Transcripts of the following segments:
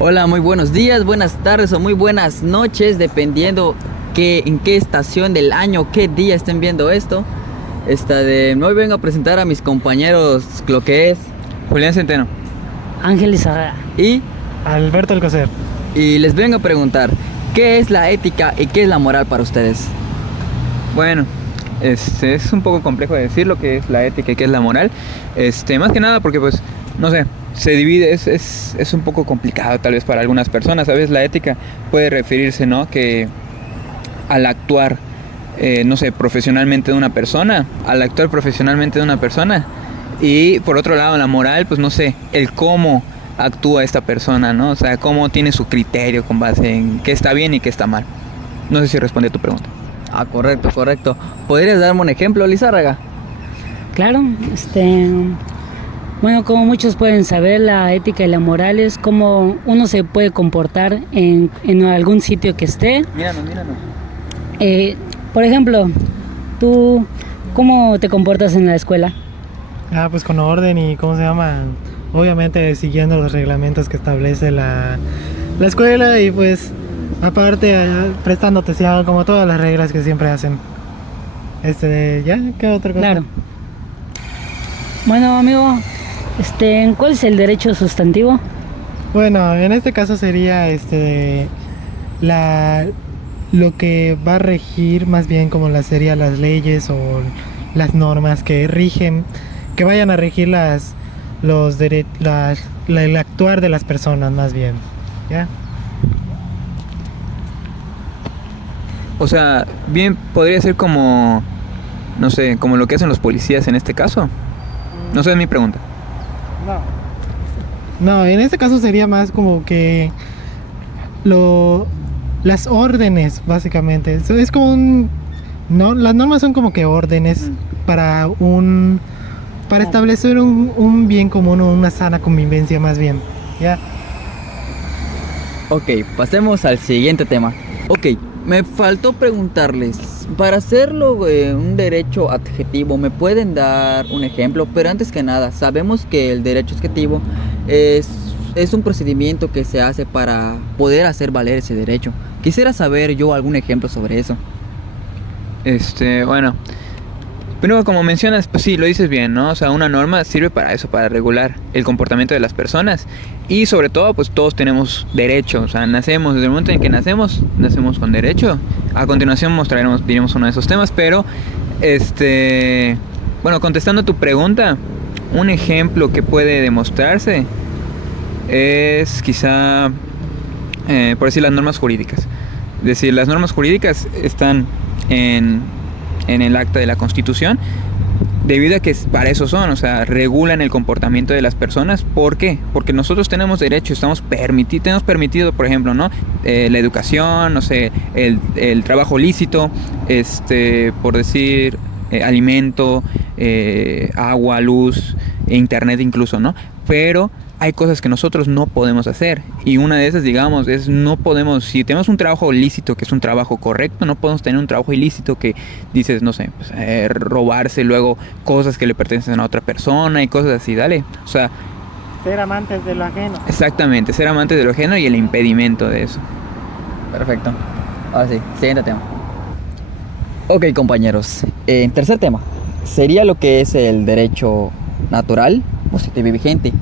Hola, muy buenos días, buenas tardes o muy buenas noches, dependiendo en qué estación del año, qué día estén viendo esto. Hoy vengo a presentar a mis compañeros lo que es Julián Centeno. Ángeles Arra. y, Alberto Alcocer. y les vengo a preguntar qué es la ética y qué es la moral para ustedes. Bueno, es un poco complejo de decir lo que es la ética y qué es la moral. Más que nada porque pues, no sé, se divide, es un poco complicado tal vez para algunas personas. ¿Sabes? La ética puede referirse, ¿no? Que al actuar, no sé, profesionalmente de una persona, y por otro lado la moral, pues no sé, el cómo actúa esta persona, ¿no? O sea, cómo tiene su criterio con base en qué está bien y qué está mal. No sé si responde a tu pregunta. Ah, correcto, correcto. ¿Podrías darme un ejemplo, Lizárraga? Claro, bueno, como muchos pueden saber, la ética y la moral es cómo uno se puede comportar en algún sitio que esté. Míranos. Por ejemplo, tú, ¿cómo te comportas en la escuela? Pues con orden y ¿cómo se llama? Obviamente siguiendo los reglamentos que establece la escuela y pues aparte prestando atención como todas las reglas que siempre hacen. ¿Ya? ¿Qué otra cosa? Claro. Bueno, amigo, ¿cuál es el derecho sustantivo? Bueno, en este caso sería lo que va a regir más bien como serían las leyes o las normas que rigen, que vayan a regir el actuar de las personas más bien, ¿ya? O sea, bien podría ser como, no sé, como lo que hacen los policías en este caso. No sé, es mi pregunta. No, en este caso sería más como que las órdenes, básicamente. Es como no, las normas son como que órdenes para establecer un bien común o una sana convivencia más bien, ¿ya? Ok, pasemos al siguiente tema. Ok, me faltó preguntarles, para hacerlo un derecho adjetivo, ¿me pueden dar un ejemplo? Pero antes que nada, sabemos que el derecho adjetivo es un procedimiento que se hace para poder hacer valer ese derecho. Quisiera saber yo algún ejemplo sobre eso. Bueno, primero como mencionas, pues sí, lo dices bien, ¿no? O sea, una norma sirve para eso, para regular el comportamiento de las personas. Y sobre todo, pues todos tenemos derecho. O sea, desde el momento en que nacemos con derecho. A continuación diremos uno de esos temas, pero, bueno, contestando a tu pregunta, un ejemplo que puede demostrarse es quizá, por decir, las normas jurídicas. Es decir, las normas jurídicas están en el acta de la Constitución, debido a que para eso son, o sea, regulan el comportamiento de las personas. ¿Por qué? Porque nosotros tenemos derecho, tenemos permitido, por ejemplo, ¿no? La educación, no sé, el trabajo lícito, por decir, alimento, agua, luz, internet incluso, ¿no? Pero hay cosas que nosotros no podemos hacer, y una de esas, digamos, es no podemos, si tenemos un trabajo lícito que es un trabajo correcto, no podemos tener un trabajo ilícito que dices, no sé, pues, robarse luego cosas que le pertenecen a otra persona y cosas así, dale, o sea, Ser amantes de lo ajeno. exactamente, ser amantes de lo ajeno y el impedimento de eso. Perfecto. Ahora sí, siguiente tema. Ok, compañeros. Tercer tema. Sería lo que es el derecho natural, positivo y vigente.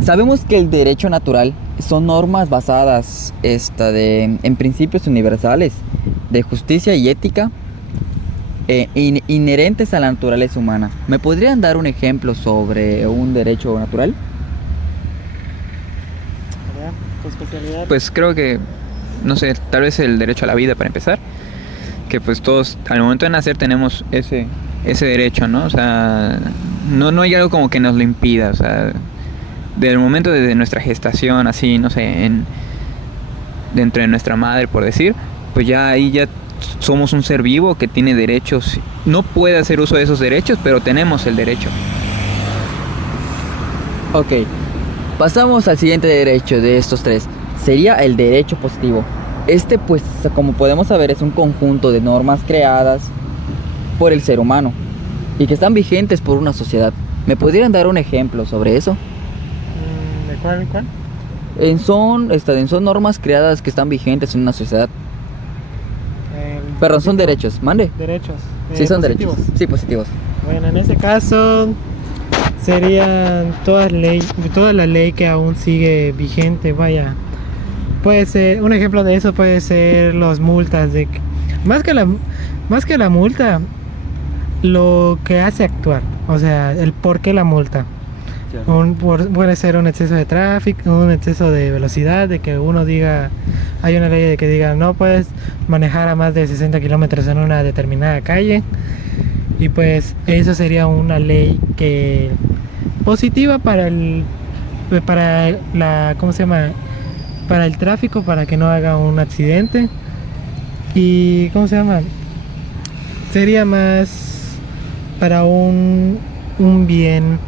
Sabemos que el derecho natural son normas basadas en principios universales de justicia y ética inherentes a la naturaleza humana. ¿Me podrían dar un ejemplo sobre un derecho natural? ¿Tu especialidad? Pues creo que, no sé, tal vez el derecho a la vida, para empezar, que pues todos al momento de nacer tenemos ese derecho, ¿no? O sea, no hay algo como que nos lo impida, o sea, del momento de nuestra gestación, así, no sé, dentro de nuestra madre, por decir, pues ya ahí ya somos un ser vivo que tiene derechos. No puede hacer uso de esos derechos, pero tenemos el derecho. Ok, pasamos al siguiente derecho de estos tres. Sería el derecho positivo. Pues, como podemos saber, es un conjunto de normas creadas por el ser humano y que están vigentes por una sociedad. ¿Me podrían dar un ejemplo sobre eso? ¿De cuál? Son normas creadas que están vigentes en una sociedad. Perdón, son derechos, mande. Derechos. Sí, son positivos. derechos. Sí, positivos. Bueno, en ese caso serían toda la ley que aún sigue vigente, vaya. Puede ser, un ejemplo de eso puede ser las multas más que la multa, lo que hace actuar, o sea, el por qué la multa. Puede ser un exceso de tráfico, un exceso de velocidad, de que uno diga, hay una ley de que diga no puedes manejar a más de 60 kilómetros en una determinada calle, y pues eso sería una ley que positiva para la, ¿cómo se llama? Para el tráfico, para que no haga un accidente. Y ¿cómo se llama? Sería más para un bien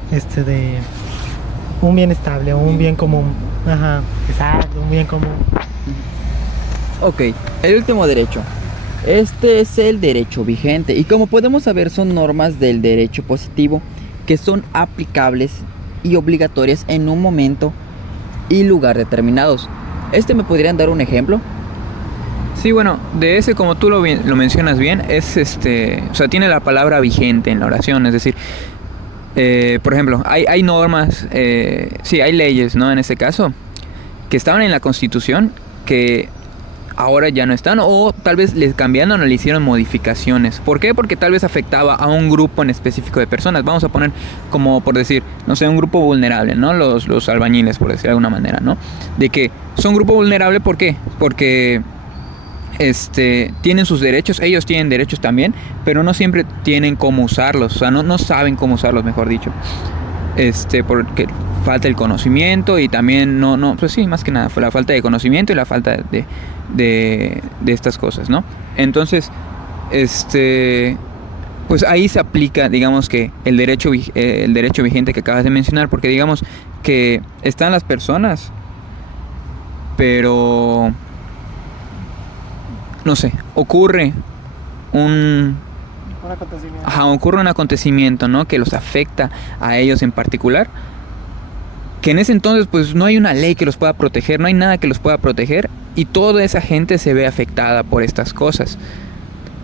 un bien estable, un bien común. Ajá, exacto, un bien común. Ok, el último derecho. Este es el derecho vigente y como podemos saber son normas del derecho positivo que son aplicables y obligatorias en un momento y lugar determinados. ¿Me podrían dar un ejemplo? Sí, bueno, de ese, como tú lo mencionas bien, es o sea, tiene la palabra vigente en la oración, es decir, por ejemplo, hay normas, sí, hay leyes, ¿no? En este caso, que estaban en la Constitución, que ahora ya no están, o tal vez les cambiaron o le hicieron modificaciones. ¿Por qué? Porque tal vez afectaba a un grupo en específico de personas. Vamos a poner como, por decir, no sé, un grupo vulnerable, ¿no? Los albañiles, por decir de alguna manera, ¿no? De que son grupo vulnerable, ¿por qué? Porque tienen sus derechos, ellos tienen derechos también, pero no siempre tienen cómo usarlos, o sea, no saben cómo usarlos, mejor dicho. Porque falta el conocimiento y también pues sí, más que nada fue la falta de conocimiento y la falta de estas cosas, ¿no? Entonces, pues ahí se aplica, digamos, que el derecho vigente que acabas de mencionar, porque digamos que están las personas, pero no sé, ocurre un acontecimiento, ¿no? Que los afecta a ellos en particular, que en ese entonces pues no hay una ley que los pueda proteger, no hay nada que los pueda proteger y toda esa gente se ve afectada por estas cosas.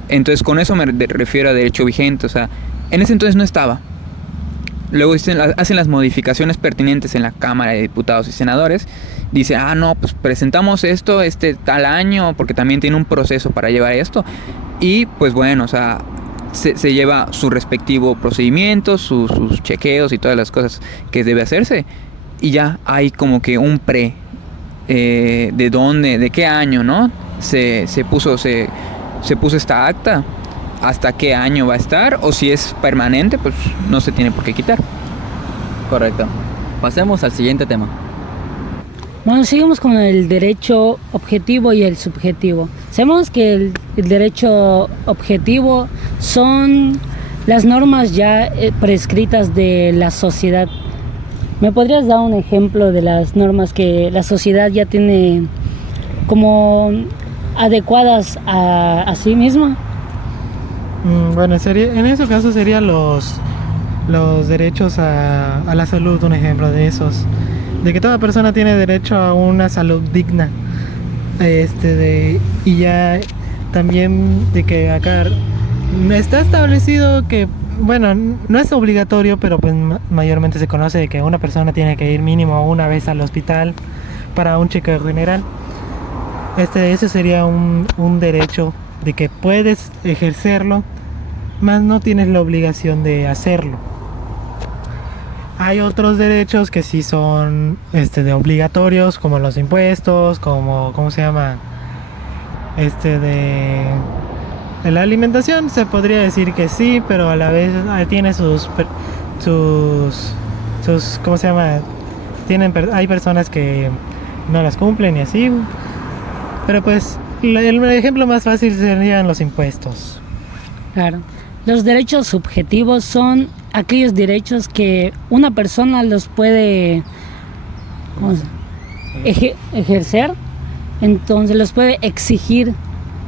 Entonces con eso me refiero a derecho vigente, o sea, en ese entonces no estaba. Luego hacen las modificaciones pertinentes en la Cámara de Diputados y Senadores. Dice, no, pues presentamos esto tal año, porque también tiene un proceso para llevar esto. Y pues bueno, o sea, se lleva su respectivo procedimiento, sus chequeos y todas las cosas que debe hacerse. Y ya hay como que un de dónde, de qué año, ¿no? Se puso esta acta, hasta qué año va a estar, o si es permanente, pues no se tiene por qué quitar. Correcto. Pasemos al siguiente tema. Bueno, seguimos con el derecho objetivo y el subjetivo. Sabemos que el derecho objetivo son las normas ya prescritas de la sociedad. ¿Me podrías dar un ejemplo de las normas que la sociedad ya tiene como adecuadas a sí misma? Bueno, en ese caso serían los derechos a la salud, un ejemplo de esos. De que toda persona tiene derecho a una salud digna. Y ya también de que acá está establecido que, bueno, no es obligatorio, pero pues mayormente se conoce de que una persona tiene que ir mínimo una vez al hospital para un chequeo general. Ese sería un derecho de que puedes ejercerlo, más no tienes la obligación de hacerlo. Hay otros derechos que sí son de obligatorios, como los impuestos, como ¿cómo se llama? De la alimentación se podría decir que sí, pero a la vez tiene sus ¿cómo se llama? Hay personas que no las cumplen y así. Pero pues el ejemplo más fácil serían los impuestos. Claro. Los derechos subjetivos son aquellos derechos que una persona los puede ejercer, entonces los puede exigir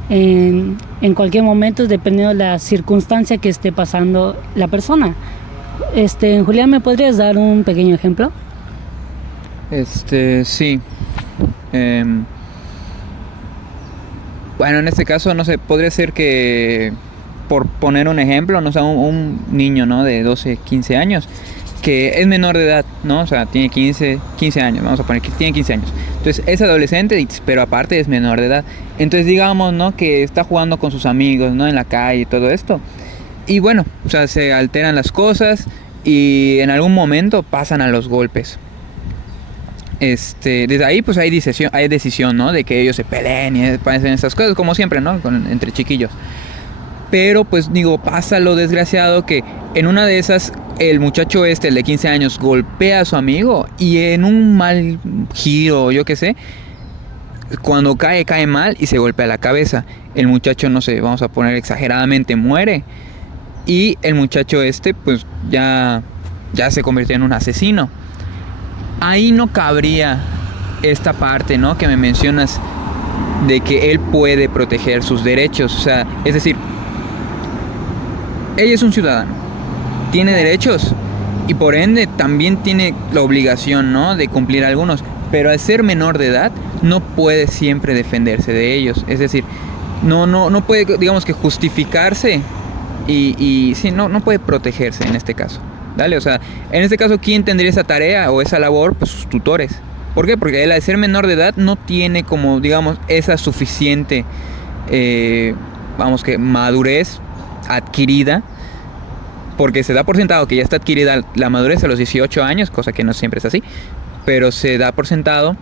en cualquier momento dependiendo de la circunstancia que esté pasando la persona. Julián, ¿me podrías dar un pequeño ejemplo? Sí. Bueno, en este caso, no sé, podría ser que, por poner un ejemplo, no sé, un niño, ¿no? De 12, 15 años, que es menor de edad, ¿no? O sea, tiene 15 años, vamos a poner que tiene 15 años. Entonces, es adolescente, pero aparte es menor de edad. Entonces, digamos, ¿no? Que está jugando con sus amigos, ¿no? En la calle y todo esto. Y bueno, o sea, se alteran las cosas y en algún momento pasan a los golpes. Desde ahí pues hay decisión, ¿no? De que ellos se peleen y pasen estas cosas, como siempre, ¿no? Entre chiquillos. Pero pues digo, pasa lo desgraciado que en una de esas el muchacho el de 15 años, golpea a su amigo y en un mal giro, yo qué sé, cuando cae mal y se golpea la cabeza. El muchacho, no sé, vamos a poner exageradamente, muere. Y el muchacho pues ya se convirtió en un asesino. Ahí no cabría esta parte, ¿no? Que me mencionas de que él puede proteger sus derechos. O sea, es decir, ella es un ciudadano, tiene derechos y por ende también tiene la obligación, ¿no? De cumplir algunos. Pero al ser menor de edad no puede siempre defenderse de ellos. Es decir, no puede, digamos que justificarse y sí, no puede protegerse en este caso. Dale, o sea, en este caso, ¿quién tendría esa tarea o esa labor? Pues sus tutores. ¿Por qué? Porque él al ser menor de edad no tiene como, digamos, esa suficiente, vamos que madurez adquirida, porque se da por sentado que ya está adquirida la madurez a los 18 años, cosa que no siempre es así, pero se da por sentado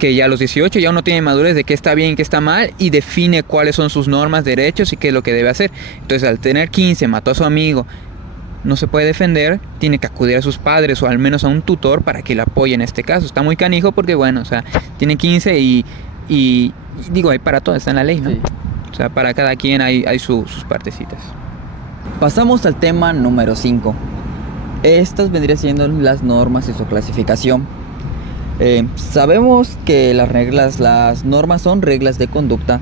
que ya a los 18 ya uno tiene madurez de qué está bien y qué está mal y define cuáles son sus normas, derechos y qué es lo que debe hacer. Entonces, al tener 15, mató a su amigo, no se puede defender, tiene que acudir a sus padres o al menos a un tutor para que lo apoye en este caso. Está muy canijo porque, bueno, o sea, tiene 15 y digo, hay para todo, está en la ley, ¿no? Sí. O sea, para cada quien hay sus partecitas. Pasamos al tema número 5. Estas vendrían siendo las normas y su clasificación. Sabemos que las normas son reglas de conducta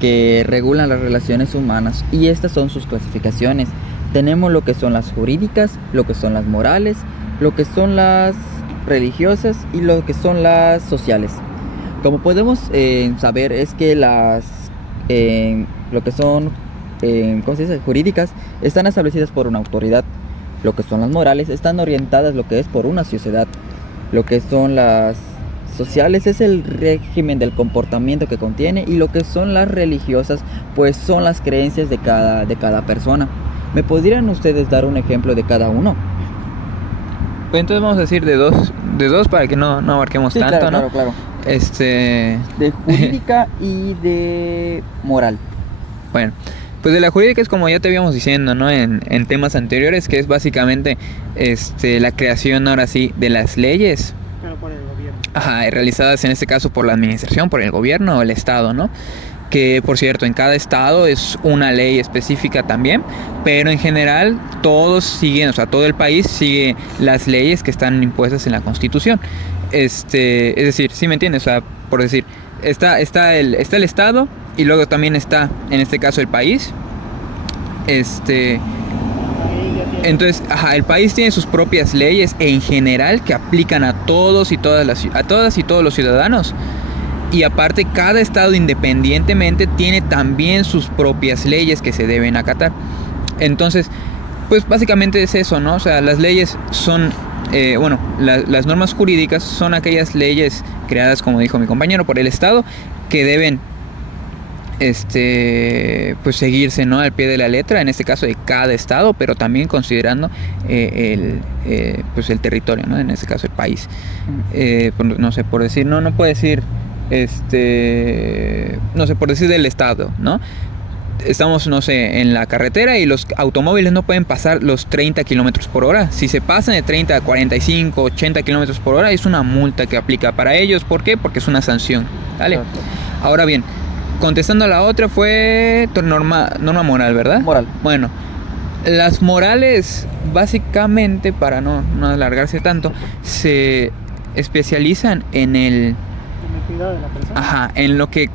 que regulan las relaciones humanas y estas son sus clasificaciones. Tenemos lo que son las jurídicas, lo que son las morales, lo que son las religiosas y lo que son las sociales. Como podemos saber es que lo que son ¿cómo se dice? Jurídicas están establecidas por una autoridad. Lo que son las morales están orientadas lo que es por una sociedad. Lo que son las sociales es el régimen del comportamiento que contiene y lo que son las religiosas pues son las creencias de cada persona. ¿Me podrían ustedes dar un ejemplo de cada uno? Pues entonces vamos a decir de dos para que no abarquemos Sí, tanto, claro, ¿no? claro. De jurídica y de moral. Bueno, pues de la jurídica es como ya te habíamos diciendo, ¿no? En temas anteriores, que es básicamente la creación ahora sí de las leyes. Pero por el gobierno. Ajá, realizadas en este caso por la administración, por el gobierno o el estado, ¿no? Que por cierto, en cada estado es una ley específica también, pero en general todos siguen, o sea, todo el país sigue las leyes que están impuestas en la Constitución. Es decir, ¿sí me entiendes? O sea, por decir, está el estado y luego también está, en este caso, el país. Entonces, el país tiene sus propias leyes en general que aplican a todos y todas los ciudadanos. Y aparte, cada estado independientemente tiene también sus propias leyes que se deben acatar. Entonces, pues básicamente es eso, ¿no? O sea, las leyes son, las normas jurídicas son aquellas leyes creadas, como dijo mi compañero, por el estado que deben, pues seguirse, ¿no? Al pie de la letra, en este caso de cada estado, pero también considerando pues el territorio, ¿no? En este caso el país. No sé, por decir, no puede decir. No sé, por decir del estado, ¿no? Estamos, no sé, en la carretera y los automóviles no pueden pasar los 30 kilómetros por hora. Si se pasan de 30 a 45, 80 kilómetros por hora, es una multa que aplica para ellos. ¿Por qué? Porque es una sanción, ¿vale? Claro. Ahora bien, contestando a la otra fue norma moral, ¿verdad? Moral. Bueno, las morales, básicamente, para no alargarse tanto, se especializan en el cuidado de la persona. En lo que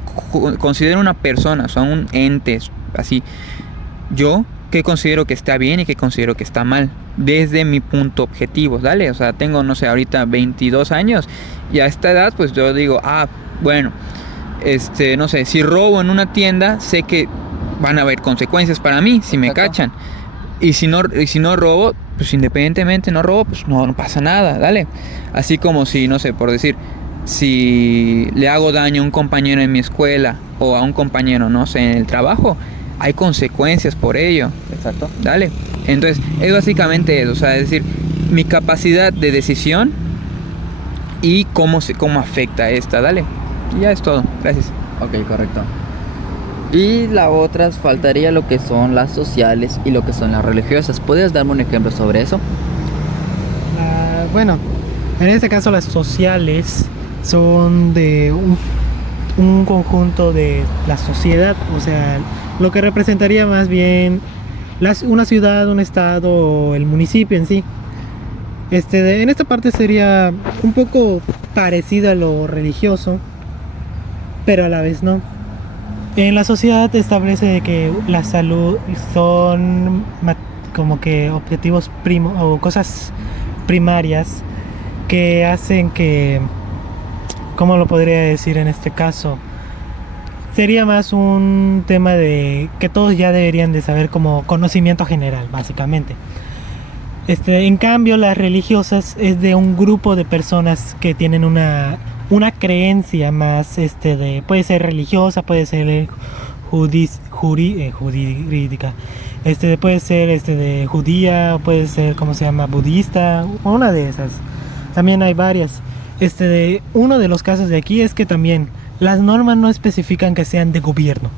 considera una persona, o sea, un ente, así. Yo qué considero que está bien y qué considero que está mal, desde mi punto objetivo, ¿dale? O sea, tengo, no sé, ahorita 22 años y a esta edad pues yo digo, bueno, no sé, si robo en una tienda, sé que van a haber consecuencias para mí si me Exacto. cachan. Y si no robo, pues independientemente no robo, pues no pasa nada, ¿dale? Así como si, no sé, por decir, si le hago daño a un compañero en mi escuela o a un compañero, no sé, en el trabajo, hay consecuencias por ello, Exacto. ¿dale? Entonces, es básicamente eso, o sea, es decir, mi capacidad de decisión y cómo afecta esta, ¿dale? Y ya es todo, gracias. Ok, correcto. Y la otra faltaría lo que son las sociales y lo que son las religiosas. ¿Podrías darme un ejemplo sobre eso? Bueno, en este caso las sociales son de un conjunto de la sociedad, o sea, lo que representaría más bien una ciudad, un estado o el municipio en sí. En esta parte sería un poco parecido a lo religioso, pero a la vez no. En la sociedad establece que la salud son como que objetivos o cosas primarias que hacen que, ¿cómo lo podría decir en este caso? Sería más un tema de que todos ya deberían de saber como conocimiento general, básicamente. En cambio, las religiosas es de un grupo de personas que tienen una creencia más, puede ser religiosa, puede ser jurídica, puede ser de judía, puede ser, ¿cómo se llama?, budista, una de esas. También hay varias. Uno de los casos de aquí es que también las normas no especifican que sean de gobierno.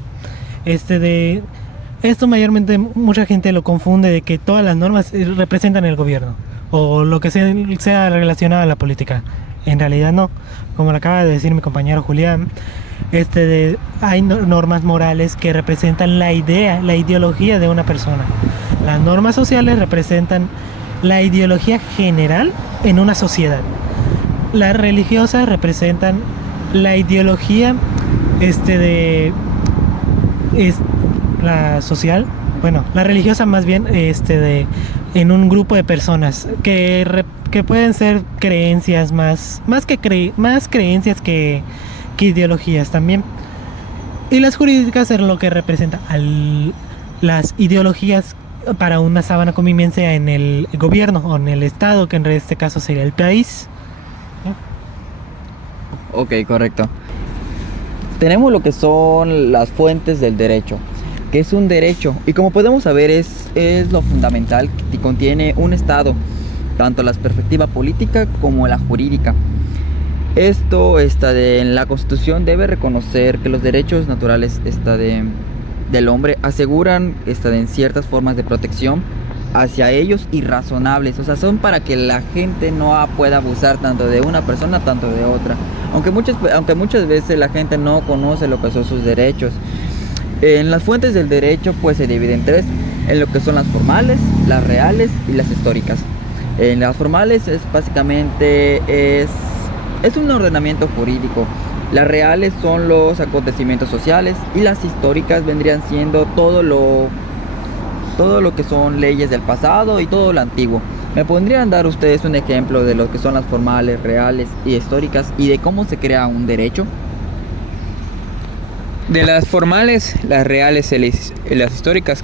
Esto mayormente mucha gente lo confunde de que todas las normas representan el gobierno o lo que sea relacionado a la política. En realidad no, como lo acaba de decir mi compañero Julián, hay normas morales que representan la ideología de una persona. Las normas sociales representan la ideología general en una sociedad. Las religiosas representan la ideología la social, bueno, la religiosa más bien en un grupo de personas que pueden ser creencias más creencias que ideologías también. Y las jurídicas es lo que representa las ideologías para una sábana convivencia en el gobierno o en el estado, que en este caso sería el país. Ok, correcto. Tenemos lo que son las fuentes del derecho, que es un derecho, y como podemos saber es lo fundamental que contiene un estado, tanto la perspectiva política como la jurídica. Esto en la Constitución debe reconocer que los derechos naturales del hombre aseguran en ciertas formas de protección hacia ellos y razonables, o sea, son para que la gente no pueda abusar tanto de una persona tanto de otra, aunque muchas veces la gente no conoce lo que son sus derechos. En las fuentes del derecho pues se dividen en tres, en lo que son las formales, las reales y las históricas. En las formales básicamente es un ordenamiento jurídico. Las reales son los acontecimientos sociales y las históricas vendrían siendo todo lo que son leyes del pasado y todo lo antiguo. ¿Me podrían dar ustedes un ejemplo de lo que son las formales, reales y históricas y de cómo se crea un derecho? De las formales, las reales y las históricas,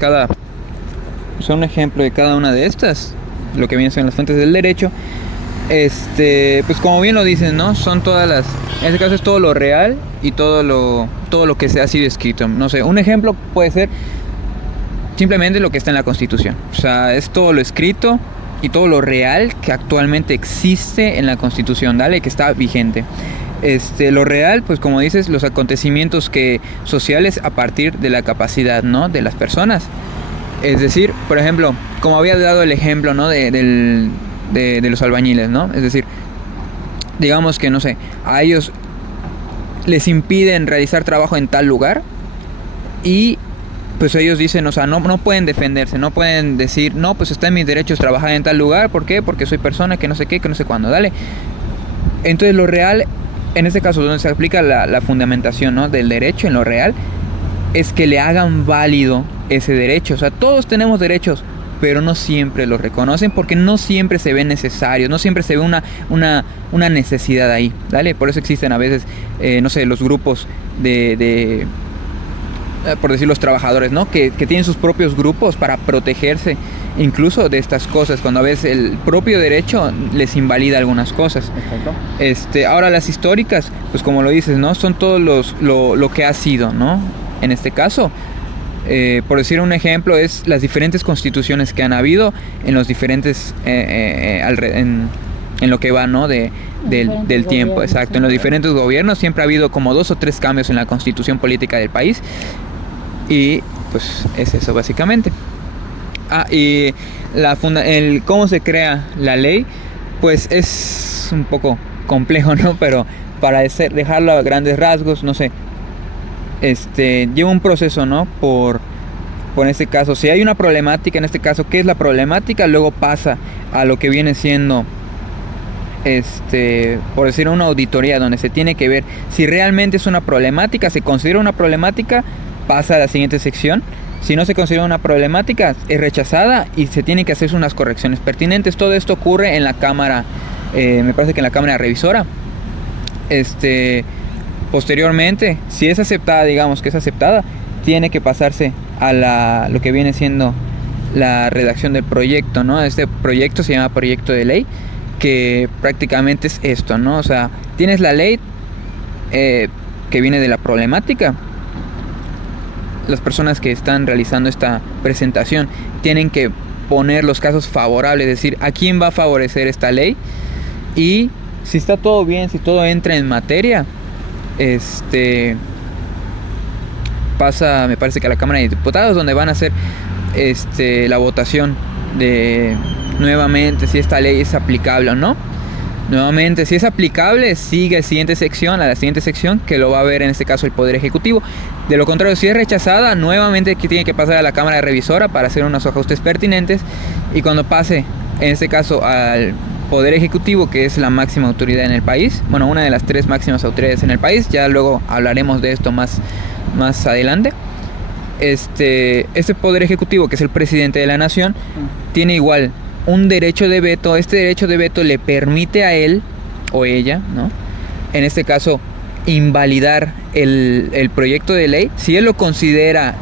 son un ejemplo de cada una de estas, lo que vienen siendo las fuentes del derecho. Pues como bien lo dicen, ¿no? Son en este caso es todo lo real y todo lo que se ha sido escrito. No sé, un ejemplo puede ser simplemente lo que está en la Constitución. O sea, es todo lo escrito y todo lo real que actualmente existe en la Constitución, ¿dale? Que está vigente. Lo real, pues como dices, los acontecimientos sociales a partir de la capacidad, ¿no?, de las personas. Es decir, por ejemplo, como había dado el ejemplo, ¿no?, de los albañiles, ¿no? Es decir, digamos que, no sé, a ellos les impiden realizar trabajo en tal lugar y pues ellos dicen, o sea, no pueden defenderse, no pueden decir, no, pues está en mis derechos trabajar en tal lugar. ¿Por qué? Porque soy persona que no sé qué, que no sé cuándo, ¿dale? Entonces lo real, en este caso donde se aplica la fundamentación, ¿no?, del derecho en lo real, es que le hagan válido ese derecho. O sea, todos tenemos derechos, pero no siempre los reconocen porque no siempre se ven necesarios, no siempre se ve una necesidad ahí, ¿vale? Por eso existen a veces, no sé, los grupos por decir los trabajadores, ¿no? Que tienen sus propios grupos para protegerse incluso de estas cosas, cuando a veces el propio derecho les invalida algunas cosas. Exacto. Ahora las históricas, pues como lo dices, ¿no? Son todos lo que ha sido, ¿no? En este caso, por decir un ejemplo, es las diferentes constituciones que han habido en los diferentes, en lo que va, ¿no? Del tiempo, exacto. En los diferentes gobiernos siempre ha habido como 2 o 3 cambios en la constitución política del país. Y pues es eso básicamente. Y cómo se crea la ley, pues es un poco complejo, ¿no? Pero para dejarlo a grandes rasgos, no sé, lleva un proceso, ¿no? Por en este caso, si hay una problemática, en este caso, ¿qué es la problemática? Luego pasa a lo que viene siendo, por decir, una auditoría donde se tiene que ver si realmente es una problemática, se considera una problemática, pasa a la siguiente sección. Si no se considera una problemática, es rechazada y se tienen que hacer unas correcciones pertinentes. Todo esto ocurre en la Cámara, me parece que en la Cámara Revisora. Posteriormente, si es aceptada, digamos que es aceptada, tiene que pasarse a lo que viene siendo la redacción del proyecto, ¿no? Este proyecto se llama proyecto de ley, que prácticamente es esto, ¿no? O sea, tienes la ley que viene de la problemática. Las personas que están realizando esta presentación tienen que poner los casos favorables, es decir, a quién va a favorecer esta ley, y si está todo bien, si todo entra en materia, pasa, me parece que a la Cámara de Diputados, donde van a hacer la votación de nuevamente si esta ley es aplicable o no. Nuevamente, si es aplicable, sigue a la siguiente sección, que lo va a ver en este caso el Poder Ejecutivo. De lo contrario, si es rechazada, nuevamente tiene que pasar a la Cámara Revisora para hacer unos ajustes pertinentes. Y cuando pase, en este caso, al Poder Ejecutivo, que es la máxima autoridad en el país, bueno, una de las 3 máximas autoridades en el país, ya luego hablaremos de esto más adelante. Este Poder Ejecutivo, que es el presidente de la nación, tiene igual un derecho de veto. Este derecho de veto le permite a él o ella, ¿no? En este caso, invalidar el proyecto de ley. Si él lo considera,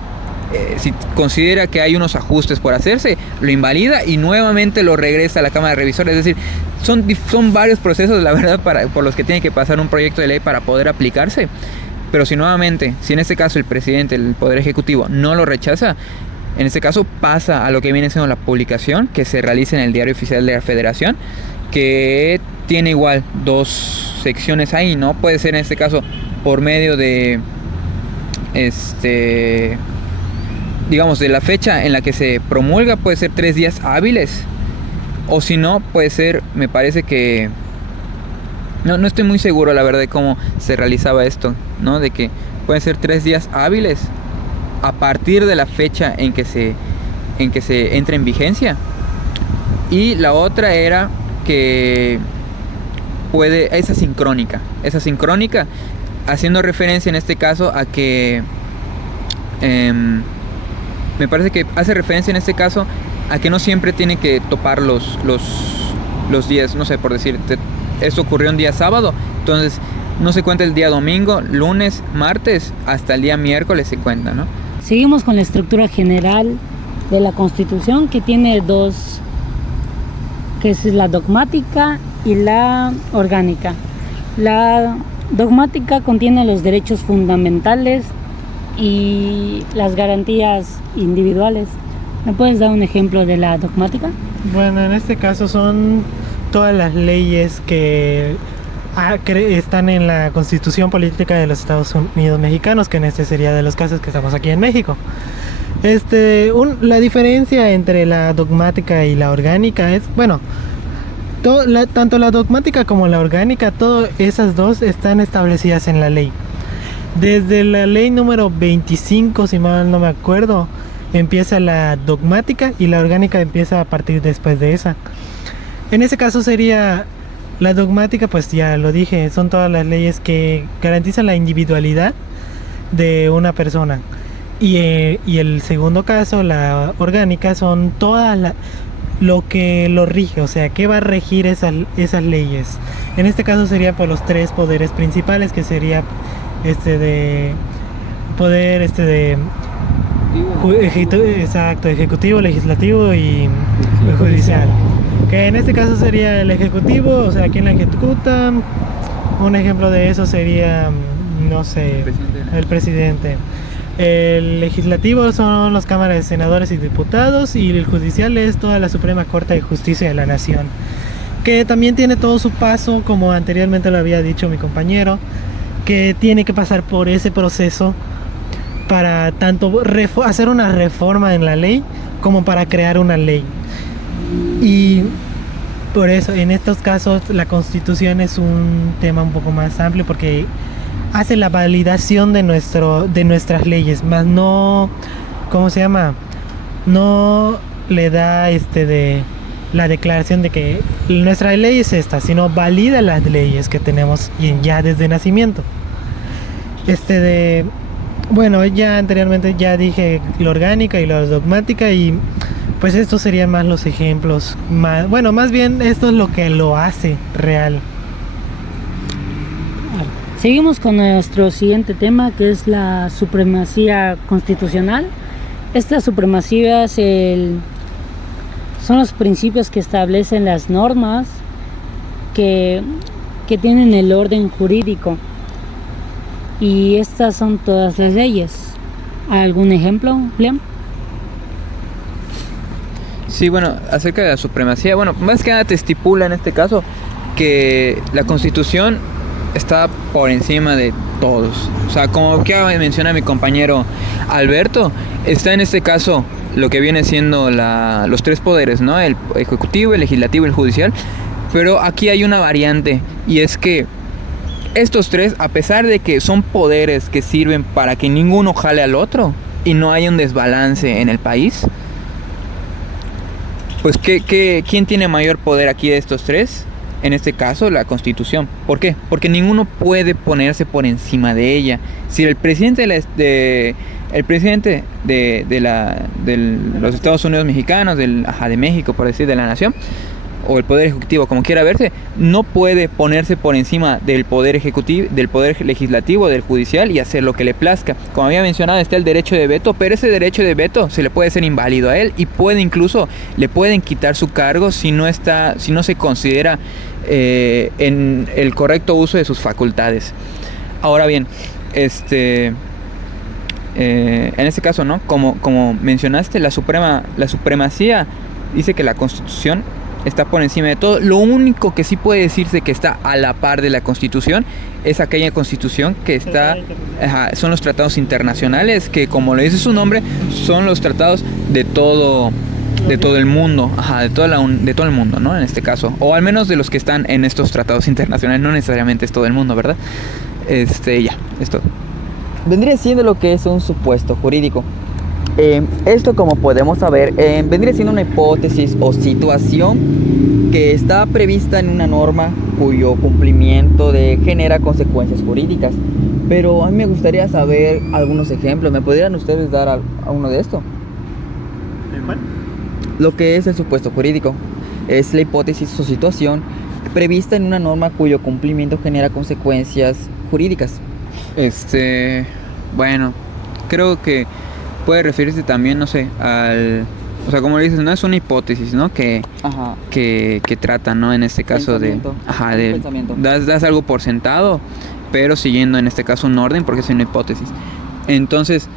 si considera que hay unos ajustes por hacerse, lo invalida y nuevamente lo regresa a la Cámara Revisora. Es decir, son varios procesos, la verdad, por los que tiene que pasar un proyecto de ley para poder aplicarse. Pero si en este caso el presidente, el Poder Ejecutivo, no lo rechaza, en este caso pasa a lo que viene siendo la publicación, que se realiza en el Diario Oficial de la Federación, que tiene igual 2 secciones ahí, ¿no? Puede ser en este caso por medio de digamos, de la fecha en la que se promulga, puede ser 3 días hábiles, o si no, puede ser, me parece que no estoy muy seguro, la verdad, de cómo se realizaba esto, ¿no? De que pueden ser 3 días hábiles a partir de la fecha en que se entra en vigencia. Y la otra era que es asincrónica, haciendo referencia en este caso a que me parece que hace referencia en este caso a que no siempre tiene que topar los días, no sé, por decir, esto ocurrió un día sábado, entonces no se cuenta el día domingo, lunes, martes, hasta el día miércoles se cuenta, ¿no? Seguimos con la estructura general de la Constitución, que tiene 2, que es la dogmática y la orgánica. La dogmática contiene los derechos fundamentales y las garantías individuales. ¿Me puedes dar un ejemplo de la dogmática? Bueno, en este caso son todas las leyes que están en la Constitución Política de los Estados Unidos Mexicanos, que en este sería de los casos que estamos aquí en México. La diferencia entre la dogmática y la orgánica es, bueno, tanto la dogmática como la orgánica, todas esas 2 están establecidas en la ley. Desde la ley número 25, si mal no me acuerdo, empieza la dogmática y la orgánica empieza a partir después de esa. En ese caso sería la dogmática, pues ya lo dije, son todas las leyes que garantizan la individualidad de una persona. Y el segundo caso, la orgánica, son lo que lo rige, o sea, qué va a regir esas leyes. En este caso sería por los tres poderes principales, que sería de poder exacto, ejecutivo, legislativo y judicial. Que en este caso sería el ejecutivo, o sea, quien la ejecuta. Un ejemplo de eso sería, no sé, el presidente. El legislativo son las cámaras de senadores y diputados, y el judicial es toda la Suprema Corte de Justicia de la Nación, que también tiene todo su paso, como anteriormente lo había dicho mi compañero, que tiene que pasar por ese proceso para tanto hacer una reforma en la ley como para crear una ley. Y por eso en estos casos la Constitución es un tema un poco más amplio, porque hace la validación de nuestras leyes, más no, ¿cómo se llama? No le da de la declaración de que nuestra ley es esta, sino valida las leyes que tenemos ya desde nacimiento. Bueno, ya anteriormente ya dije la orgánica y la dogmática, y pues estos serían más los ejemplos, más bien esto es lo que lo hace real. Seguimos con nuestro siguiente tema, que es la supremacía constitucional. Esta supremacía son los principios que establecen las normas que tienen el orden jurídico, y estas son todas las leyes. ¿Algún ejemplo, Liam? Sí, bueno, acerca de la supremacía, bueno, más que nada te estipula en este caso que la Constitución está por encima de todos. O sea, como que menciona mi compañero Alberto, está en este caso lo que viene siendo los tres poderes, ¿no? El ejecutivo, el legislativo y el judicial. Pero aquí hay una variante, y es que estos tres, a pesar de que son poderes que sirven para que ninguno jale al otro y no haya un desbalance en el país, pues ¿quién tiene mayor poder aquí de estos tres? En este caso, la Constitución. ¿Por qué? Porque ninguno puede ponerse por encima de ella. Si el presidente de los Estados Unidos mexicanos, de México, por decir, de la nación, o el poder ejecutivo, como quiera verse, no puede ponerse por encima del poder ejecutivo, del poder legislativo, del judicial, y hacer lo que le plazca. Como había mencionado, está el derecho de veto, pero ese derecho de veto se le puede ser inválido a él, y le pueden quitar su cargo si no se considera en el correcto uso de sus facultades. Ahora bien, en este caso, ¿no? Como mencionaste, la supremacía dice que la Constitución está por encima de todo. Lo único que sí puede decirse que está a la par de la Constitución es aquella Constitución que son los tratados internacionales, que, como le dice su nombre, son los tratados de todo el mundo, de todo el mundo, ¿no? En este caso, o al menos de los que están en estos tratados internacionales. No necesariamente es todo el mundo, ¿verdad? Ya, es todo. Vendría siendo lo que es un supuesto jurídico. Esto, como podemos saber, vendría siendo una hipótesis o situación que está prevista en una norma cuyo cumplimiento genera consecuencias jurídicas. Pero a mí me gustaría saber algunos ejemplos. ¿Me podrían ustedes dar a uno de esto? ¿De cuál? Lo que es el supuesto jurídico es la hipótesis o situación prevista en una norma cuyo cumplimiento genera consecuencias jurídicas. Bueno, creo que puede referirse también, no sé, o sea, como dices, no es una hipótesis, ¿no? Que trata, ¿no? En este caso pensamiento. Das algo por sentado, pero siguiendo en este caso un orden, porque es una hipótesis. Entonces,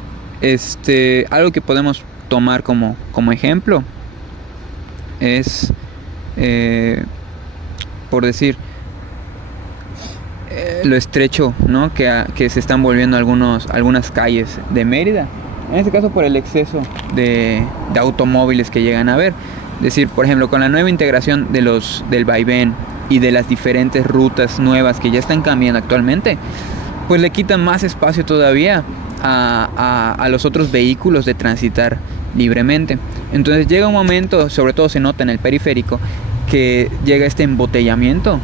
algo que podemos tomar como ejemplo es, por decir, lo estrecho, ¿no? Que se están volviendo algunas calles de Mérida. En este caso, por el exceso de automóviles que llegan a haber. Es decir, por ejemplo, con la nueva integración del vaivén y de las diferentes rutas nuevas que ya están cambiando actualmente, pues le quitan más espacio todavía a los otros vehículos de transitar libremente. Entonces llega un momento, sobre todo se nota en el periférico, que llega este embotellamiento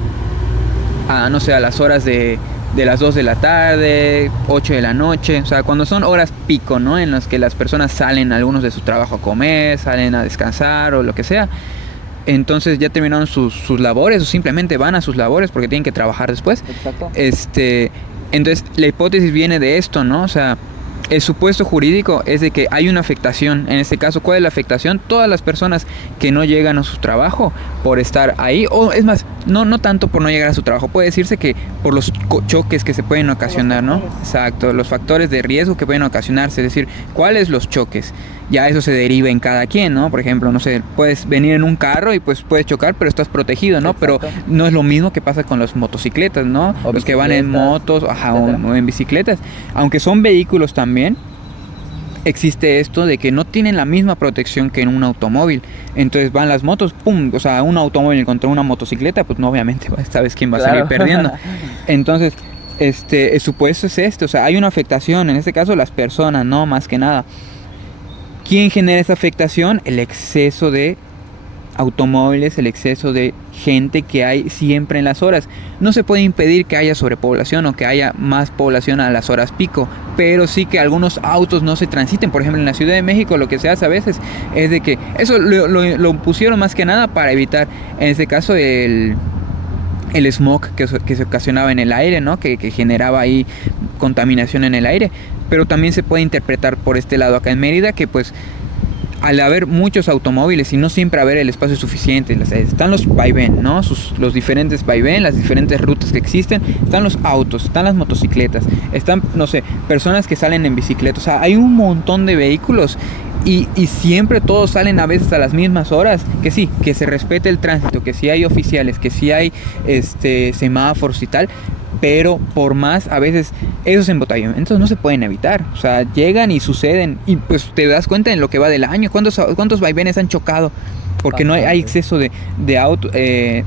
no sé, a las horas de de las 2 de la tarde, 8 de la noche, o sea, cuando son horas pico, ¿no? En las que las personas salen algunos de su trabajo a comer, salen a descansar o lo que sea. Entonces ya terminaron sus labores o simplemente van a sus labores porque tienen que trabajar después. Exacto. Entonces la hipótesis viene de esto, ¿no? O sea, el supuesto jurídico es de que hay una afectación. En este caso, ¿cuál es la afectación? Todas las personas que no llegan a su trabajo por estar ahí, o es más, no tanto por no llegar a su trabajo, puede decirse que por los choques que se pueden ocasionar, ¿no? Exacto, los factores de riesgo que pueden ocasionarse, es decir, ¿cuáles los choques? Ya eso se deriva en cada quien, ¿no? Por ejemplo, no sé, puedes venir en un carro y pues puedes chocar, pero estás protegido, ¿no? Exacto. Pero no es lo mismo que pasa con las motocicletas, ¿no? O los que van en bicicletas, motos, ajá, etcétera. o en bicicletas. Aunque son vehículos también, existe esto de que no tienen la misma protección que en un automóvil. Entonces van las motos, pum, o sea, un automóvil contra una motocicleta, pues no, obviamente sabes quién va a salir perdiendo. Entonces, el supuesto es este, o sea, hay una afectación, en este caso las personas, no, más que nada. ¿Quién genera esa afectación? El exceso de automóviles, el exceso de gente que hay siempre en las horas. No se puede impedir que haya sobrepoblación o que haya más población a las horas pico, pero sí que algunos autos no se transiten. Por ejemplo, en la Ciudad de México lo que se hace a veces es de que eso lo pusieron más que nada para evitar, en este caso, el smog que se ocasionaba en el aire, ¿no? Que generaba ahí contaminación en el aire. Pero también se puede interpretar por este lado acá en Mérida que pues al haber muchos automóviles y no siempre haber el espacio suficiente, están los vaivén, ¿no? Los diferentes vaivén, las diferentes rutas que existen, están los autos, están las motocicletas, están, no sé, personas que salen en bicicleta, o sea, hay un montón de vehículos y siempre todos salen a veces a las mismas horas, que sí, que se respete el tránsito, que sí hay oficiales, que sí hay semáforos y tal, pero por más, a veces esos embotellamientos no se pueden evitar, o sea, llegan y suceden y pues te das cuenta en lo que va del año, cuántos vaivenes han chocado, porque no hay exceso de auto,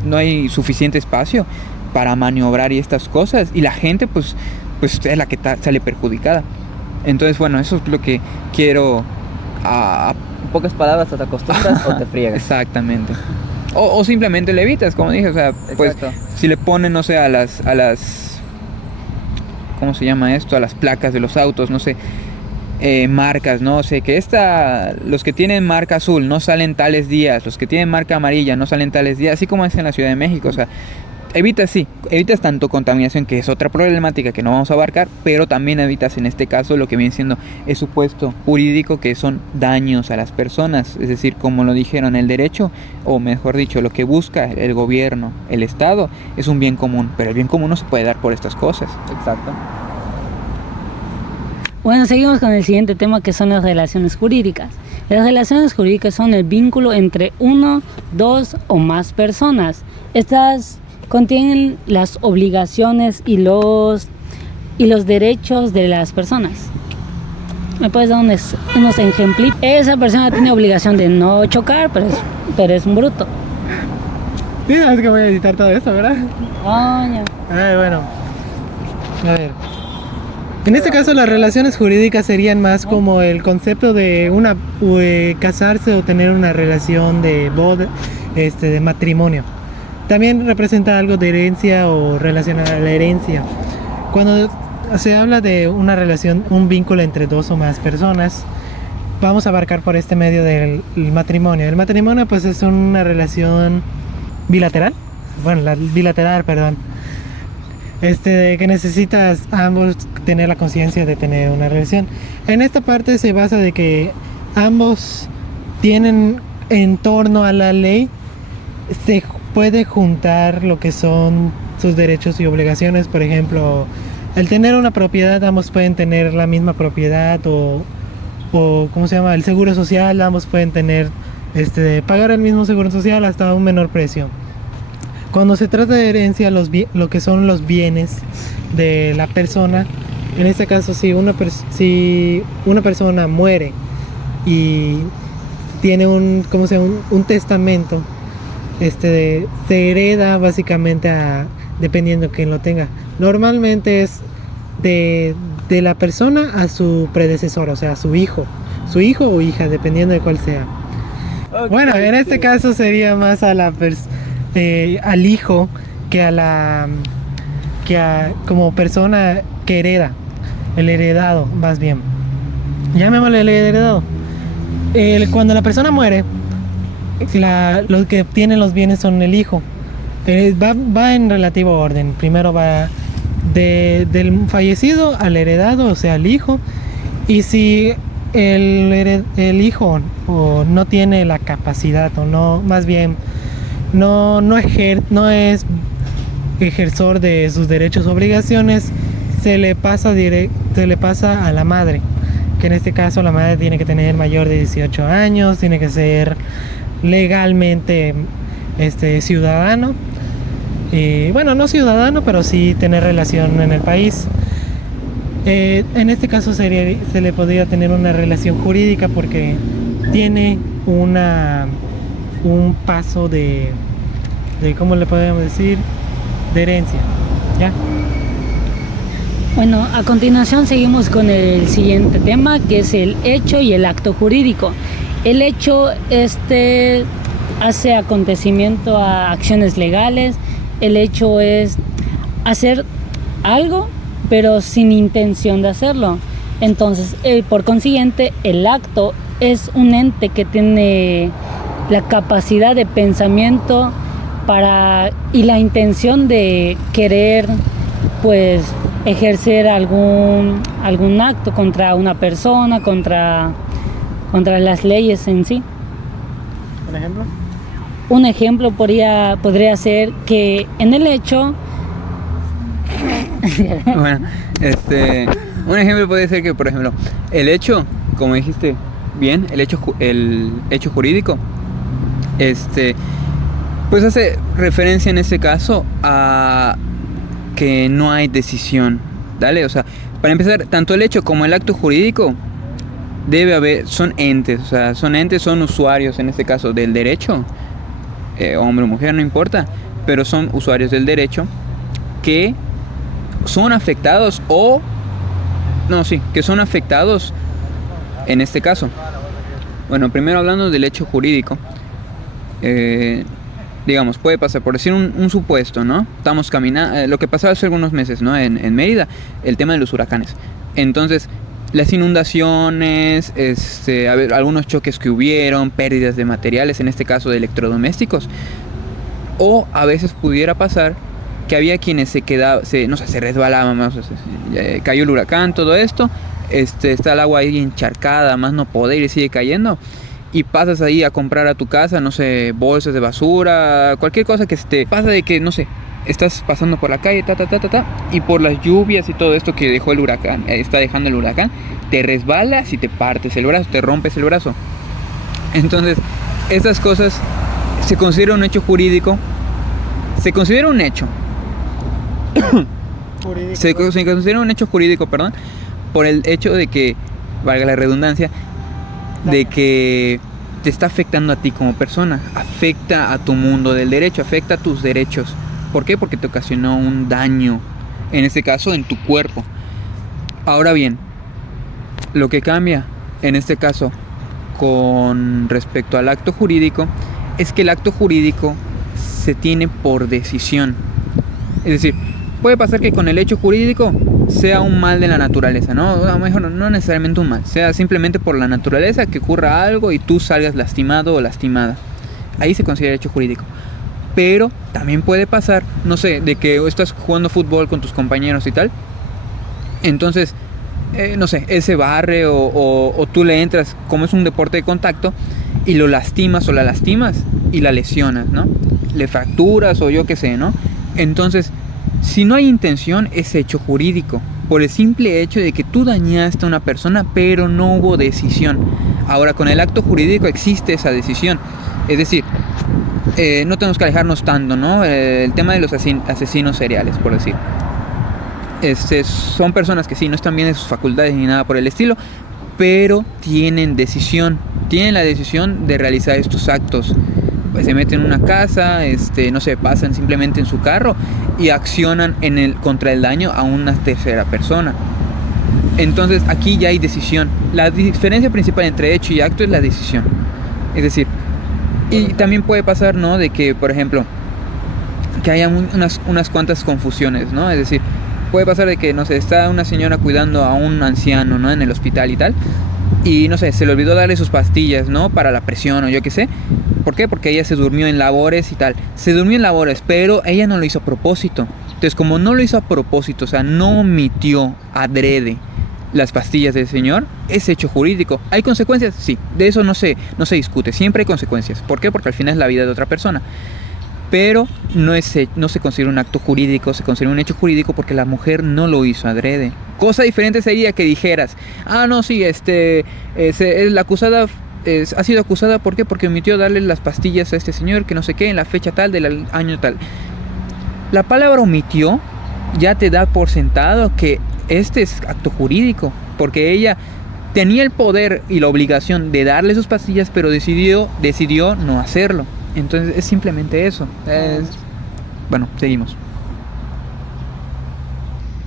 no hay suficiente espacio para maniobrar y estas cosas, y la gente pues es la que sale perjudicada. Entonces, bueno, eso es lo que quiero. En pocas palabras, ¿te acostumbras o te friegas? Exactamente. O simplemente le evitas, como dije, o sea, pues Exacto. si le ponen, no sé, a las ¿cómo se llama esto? A las placas de los autos, no sé, marcas, no sé, que los que tienen marca azul no salen tales días, los que tienen marca amarilla no salen tales días, así como es en la Ciudad de México, o sea, evitas tanto contaminación, que es otra problemática que no vamos a abarcar, pero también evitas en este caso lo que viene siendo el supuesto jurídico, que son daños a las personas, es decir, como lo dijeron, el derecho, o mejor dicho, lo que busca el gobierno, el Estado, es un bien común, pero el bien común no se puede dar por estas cosas. Exacto. Bueno, seguimos con el siguiente tema, que son las relaciones jurídicas. Las relaciones jurídicas son el vínculo entre uno, dos o más personas. Estas contienen las obligaciones y los derechos de las personas. ¿Me puedes dar unos ejemplitos? Esa persona tiene obligación de no chocar, pero es un bruto. Sí, sabes que voy a editar todo esto, ¿verdad? Coño. Ay, bueno. A ver. En este caso las relaciones jurídicas serían más como el concepto de casarse o tener una relación de boda, de matrimonio. También representa algo de herencia o relacionada a la herencia. Cuando se habla de una relación, un vínculo entre dos o más personas, vamos a abarcar por este medio del matrimonio. El matrimonio pues es una relación bilateral, perdón. Que necesitas ambos tener la conciencia de tener una relación. En esta parte se basa de que ambos tienen en torno a la ley, se puede juntar lo que son sus derechos y obligaciones. Por ejemplo, al tener una propiedad, ambos pueden tener la misma propiedad, o ¿cómo se llama? El seguro social, ambos pueden tener, pagar el mismo seguro social hasta un menor precio. Cuando se trata de herencia, lo que son los bienes de la persona, en este caso, si una persona muere y tiene un testamento, se hereda básicamente dependiendo de quién lo tenga. Normalmente es de la persona a su predecesor, o sea, a su hijo o hija, dependiendo de cuál sea. Okay, bueno, en este caso sería más al hijo que como persona que hereda, el heredado, más bien. Llamémosle el heredado. Cuando la persona muere, los que tienen los bienes son el hijo. Va en relativo orden. Primero va del fallecido al heredado, o sea, al hijo. Y si el hijo o no tiene la capacidad, o no, más bien, no es ejersor de sus derechos o obligaciones, se le pasa a la madre, que en este caso la madre tiene que tener mayor de 18 años, tiene que ser legalmente ciudadano, y bueno, no ciudadano, pero sí tener relación en el país. En este caso se le podría tener una relación jurídica porque tiene un paso de ¿cómo le podemos decir? De herencia, ¿ya? Bueno, a continuación seguimos con el siguiente tema, que es el hecho y el acto jurídico. El hecho hace acontecimiento a acciones legales. El hecho es hacer algo pero sin intención de hacerlo. Entonces, por consiguiente, el acto es un ente que tiene la capacidad de pensamiento y la intención de querer, pues, ejercer algún acto contra una persona, contra las leyes en sí. ¿Un ejemplo? Un ejemplo podría ser que en el hecho... Bueno, un ejemplo puede ser que, por ejemplo, el hecho, como dijiste bien, el hecho jurídico, pues hace referencia en este caso a que no hay decisión, ¿dale? O sea, para empezar, tanto el hecho como el acto jurídico son entes, son usuarios en este caso del derecho, hombre o mujer, no importa, pero son usuarios del derecho que son afectados que son afectados en este caso. Bueno, primero hablando del hecho jurídico, digamos, puede pasar, por decir un supuesto, ¿no? Estamos caminando, lo que pasaba hace algunos meses, ¿no? En Mérida, el tema de los huracanes. Entonces, las inundaciones, algunos choques que hubieron, pérdidas de materiales, en este caso de electrodomésticos, o a veces pudiera pasar que había quienes se resbalaban más, cayó el huracán, todo esto, está el agua ahí encharcada, más no poder, y sigue cayendo, y pasas ahí a comprar a tu casa, no sé, bolsas de basura, cualquier cosa que te pasa de que, no sé, estás pasando por la calle, y por las lluvias y todo esto que dejó el huracán, está dejando el huracán, te resbalas y te partes el brazo, te rompes el brazo. Entonces, estas cosas se considera un hecho jurídico, se considera un hecho jurídico, por el hecho de que, valga la redundancia, de que te está afectando a ti como persona, afecta a tu mundo del derecho, afecta a tus derechos. ¿Por qué? Porque te ocasionó un daño, en este caso en tu cuerpo. Ahora bien, lo que cambia en este caso con respecto al acto jurídico es que el acto jurídico se tiene por decisión. Es decir, puede pasar que con el hecho jurídico sea un mal de la naturaleza, ¿no? A lo mejor no necesariamente un mal, sea simplemente por la naturaleza que ocurra algo y tú salgas lastimado o lastimada. Ahí se considera hecho jurídico. Pero también puede pasar, no sé, de que estás jugando fútbol con tus compañeros y tal. Entonces, no sé, él se barre o tú le entras, como es un deporte de contacto, y lo lastimas o la lastimas y la lesionas, ¿no? Le fracturas o yo qué sé, ¿no? Entonces, si no hay intención, es hecho jurídico, por el simple hecho de que tú dañaste a una persona, pero no hubo decisión. Ahora, con el acto jurídico existe esa decisión. Es decir, no tenemos que alejarnos tanto, ¿no? El tema de los asesinos seriales, por decir. Son personas que sí, no están bien de sus facultades ni nada por el estilo, pero tienen la decisión de realizar estos actos. Pues se meten en una casa, no sé, pasan simplemente en su carro y accionan contra el daño a una tercera persona. Entonces aquí ya hay decisión. La diferencia principal entre hecho y acto es la decisión. Es decir, y también puede pasar, ¿no? De que, por ejemplo, que haya unas cuantas confusiones, ¿no? Es decir, puede pasar de que, no sé, está una señora cuidando a un anciano, ¿no? En el hospital y tal, y no sé, se le olvidó darle sus pastillas, ¿no? Para la presión o yo qué sé. ¿Por qué? Porque ella se durmió en labores y tal. Se durmió en labores, pero ella no lo hizo a propósito. Entonces, como no lo hizo a propósito, o sea, no omitió adrede las pastillas del señor, es hecho jurídico. ¿Hay consecuencias? Sí, de eso no se discute, siempre hay consecuencias. ¿Por qué? Porque al final es la vida de otra persona. Pero no se considera un acto jurídico, se considera un hecho jurídico porque la mujer no lo hizo adrede. Cosa diferente sería que dijeras, no, sí, la acusada ha sido acusada, ¿por qué? Porque omitió darle las pastillas a este señor, que no sé qué, en la fecha tal, del año tal. La palabra omitió ya te da por sentado que este es acto jurídico, porque ella tenía el poder y la obligación de darle sus pastillas, pero decidió no hacerlo. Entonces es simplemente eso. Bueno, seguimos.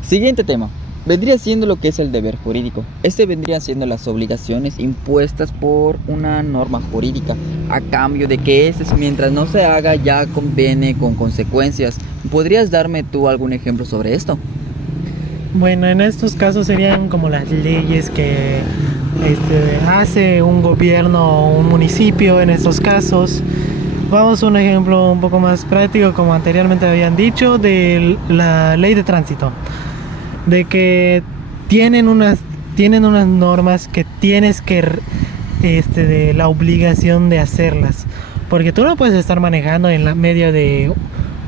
Siguiente tema. Vendría siendo lo que es el deber jurídico. Este vendría siendo las obligaciones impuestas por una norma jurídica, a cambio de que mientras no se haga, ya conviene con consecuencias. ¿Podrías darme tú algún ejemplo sobre esto? Bueno, en estos casos serían como las leyes que hace un gobierno o un municipio en estos casos. Vamos a un ejemplo un poco más práctico, como anteriormente habían dicho, de la ley de tránsito. De que tienen unas normas que tienes que de la obligación de hacerlas, porque tú no puedes estar manejando en la medio de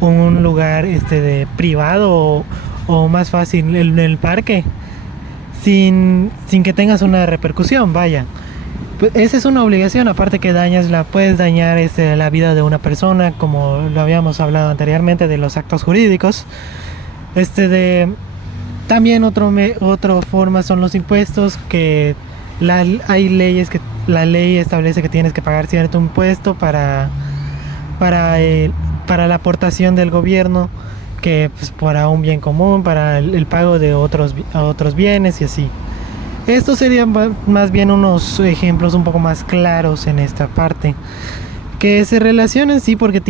un lugar de privado o más fácil en el parque sin que tengas una repercusión, vaya. Pues esa es una obligación, aparte que puedes dañar la vida de una persona, como lo habíamos hablado anteriormente de los actos jurídicos. También otra forma son los impuestos, que hay leyes que la ley establece que tienes que pagar cierto impuesto para la aportación del gobierno, que pues, para un bien común, para el pago de otros bienes y así. Estos serían más bien unos ejemplos un poco más claros en esta parte, que se relacionan sí porque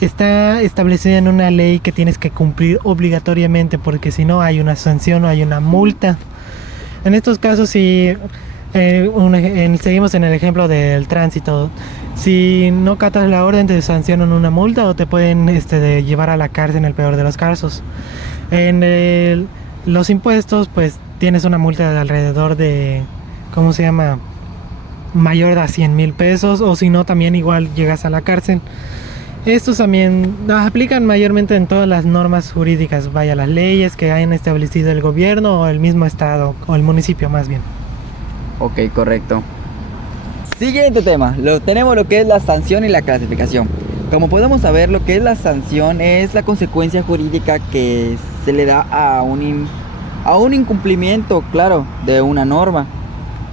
está establecida en una ley que tienes que cumplir obligatoriamente, porque si no hay una sanción o hay una multa. En estos casos si seguimos en el ejemplo del tránsito, si no catas la orden te sancionan una multa o te pueden llevar a la cárcel en el peor de los casos. En los impuestos pues tienes una multa de alrededor de, ¿cómo se llama?, mayor a 100,000 pesos, o si no también igual llegas a la cárcel. Estos también aplican mayormente en todas las normas jurídicas, vaya, las leyes que hayan establecido el gobierno o el mismo estado o el municipio más bien. Ok, correcto. Siguiente tema, tenemos lo que es la sanción y la clasificación. Como podemos saber, lo que es la sanción es la consecuencia jurídica que se le da a un incumplimiento, claro, de una norma.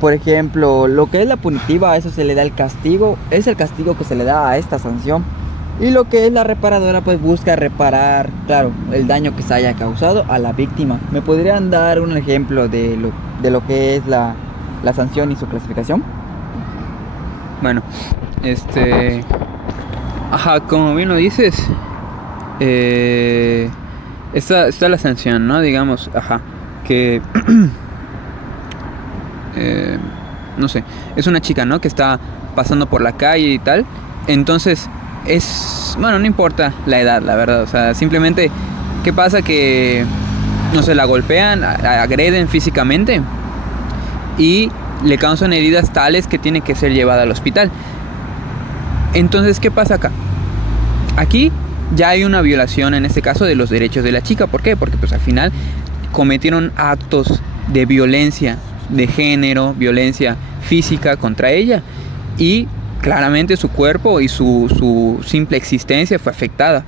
Por ejemplo, lo que es la punitiva, a eso se le da el castigo, es el castigo que se le da a esta sanción. Y lo que es la reparadora, pues busca reparar, claro, el daño que se haya causado a la víctima. ¿Me podrían dar un ejemplo de lo que es la sanción y su clasificación? Bueno, como bien lo dices, está la sanción, ¿no? Digamos, que no sé, es una chica, ¿no?, que está pasando por la calle y tal. Entonces no importa la edad, la verdad. O sea, simplemente, ¿qué pasa? Que, no sé, la golpean, agreden físicamente y le causan heridas tales que tiene que ser llevada al hospital. Entonces, ¿qué pasa acá? Aquí ya hay una violación, en este caso, de los derechos de la chica. ¿Por qué? Porque pues al final cometieron actos de violencia de género, violencia física contra ella, y claramente su cuerpo y su simple existencia fue afectada.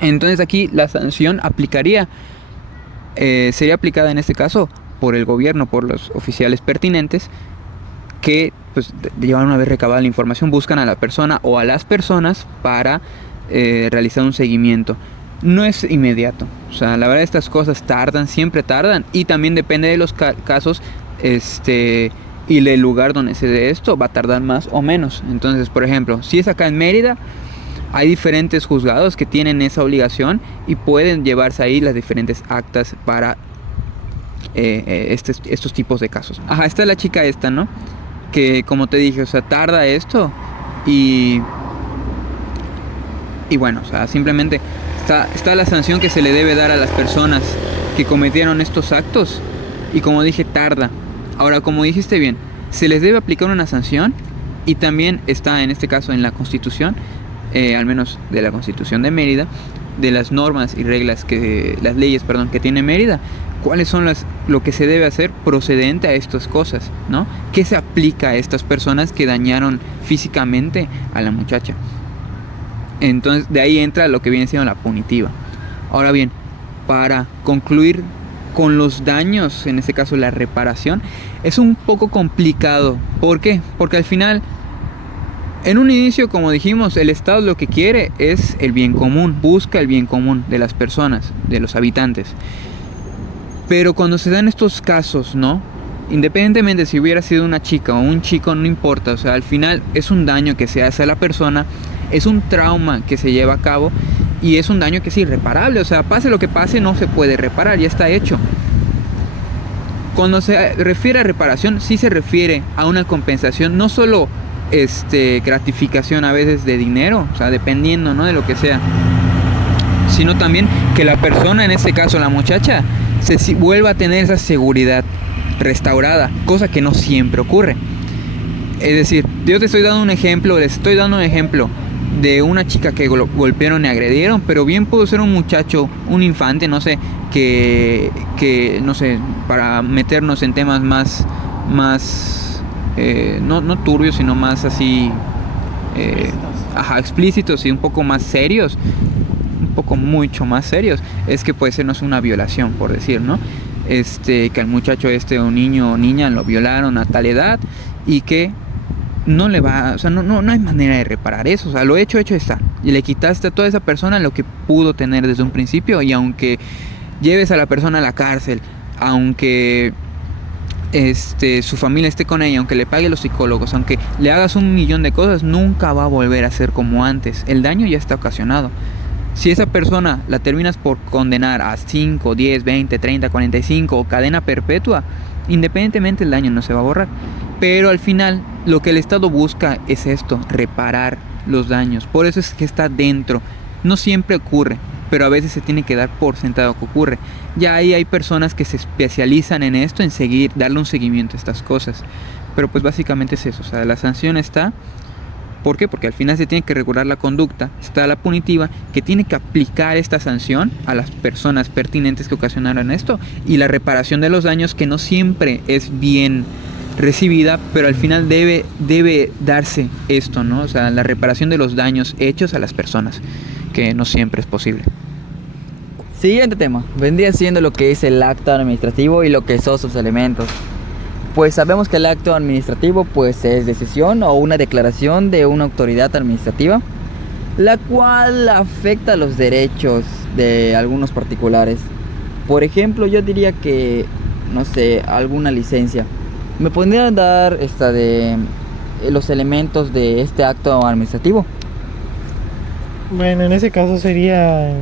Entonces aquí la sanción sería aplicada en este caso por el gobierno, por los oficiales pertinentes, que pues llevan, una vez recabada la información, buscan a la persona o a las personas para realizar un seguimiento. No es inmediato, o sea, la verdad estas cosas tardan, siempre tardan, y también depende de los casos y del lugar donde se dé esto, va a tardar más o menos. Entonces, por ejemplo, si es acá en Mérida, hay diferentes juzgados que tienen esa obligación y pueden llevarse ahí las diferentes actas para estos tipos de casos. Ajá, esta es la chica esta, ¿no? Que como te dije, o sea, tarda esto y bueno, o sea, simplemente está la sanción que se le debe dar a las personas que cometieron estos actos y como dije, tarda. Ahora, como dijiste bien, se les debe aplicar una sanción y también está en este caso en la Constitución, al menos de la Constitución de Mérida, de las normas y reglas las leyes, que tiene Mérida, cuáles son lo que se debe hacer procedente a estas cosas, ¿no? ¿Qué se aplica a estas personas que dañaron físicamente a la muchacha? Entonces, de ahí entra lo que viene siendo la punitiva. Ahora bien, para concluir con los daños, en este caso la reparación, es un poco complicado. ¿Por qué? Porque al final, en un inicio, como dijimos, el Estado lo que quiere es el bien común, busca el bien común de las personas, de los habitantes. Pero cuando se dan estos casos, ¿no? Independientemente si hubiera sido una chica o un chico, no importa, o sea, al final es un daño que se hace a la persona, es un trauma que se lleva a cabo y es un daño que es irreparable, o sea, pase lo que pase, no se puede reparar, ya está hecho. Cuando se refiere a reparación, sí se refiere a una compensación, no solo gratificación a veces de dinero, o sea, dependiendo, ¿no?, de lo que sea, sino también que la persona, en este caso la muchacha, vuelva a tener esa seguridad restaurada, cosa que no siempre ocurre. Es decir, yo les estoy dando un ejemplo de una chica que golpearon y agredieron, pero bien pudo ser un muchacho, un infante, no sé, que no sé, para meternos en temas más no turbios, sino más así explícitos y un poco más serios, mucho más serios, es que puede sernos una violación, por decir, ¿no? Que al muchacho o niño o niña lo violaron a tal edad y que no le va, o sea, no hay manera de reparar eso, o sea, lo hecho está, y le quitaste a toda esa persona lo que pudo tener desde un principio, y aunque lleves a la persona a la cárcel, aunque su familia esté con ella, aunque le pague los psicólogos, aunque le hagas 1.000.000 de cosas, nunca va a volver a ser como antes, el daño ya está ocasionado. Si esa persona la terminas por condenar a 5, 10, 20, 30, 45 o cadena perpetua, independientemente el daño no se va a borrar. Pero al final lo que el Estado busca es esto, reparar los daños. Por eso es que está dentro. No siempre ocurre, pero a veces se tiene que dar por sentado que ocurre. Ya ahí hay personas que se especializan en esto, en darle un seguimiento a estas cosas. Pero pues básicamente es eso, o sea, la sanción está. ¿Por qué? Porque al final se tiene que regular la conducta, está la punitiva, que tiene que aplicar esta sanción a las personas pertinentes que ocasionaron esto, y la reparación de los daños, que no siempre es bien recibida, pero al final debe darse esto, ¿no? O sea, la reparación de los daños hechos a las personas, que no siempre es posible. Siguiente tema, vendría siendo lo que es el acto administrativo y lo que son sus elementos. Pues sabemos que el acto administrativo pues es decisión o una declaración de una autoridad administrativa, la cual afecta los derechos de algunos particulares. Por ejemplo, yo diría que, no sé, alguna licencia. ¿Me podrían dar de los elementos de este acto administrativo? Bueno, en ese caso sería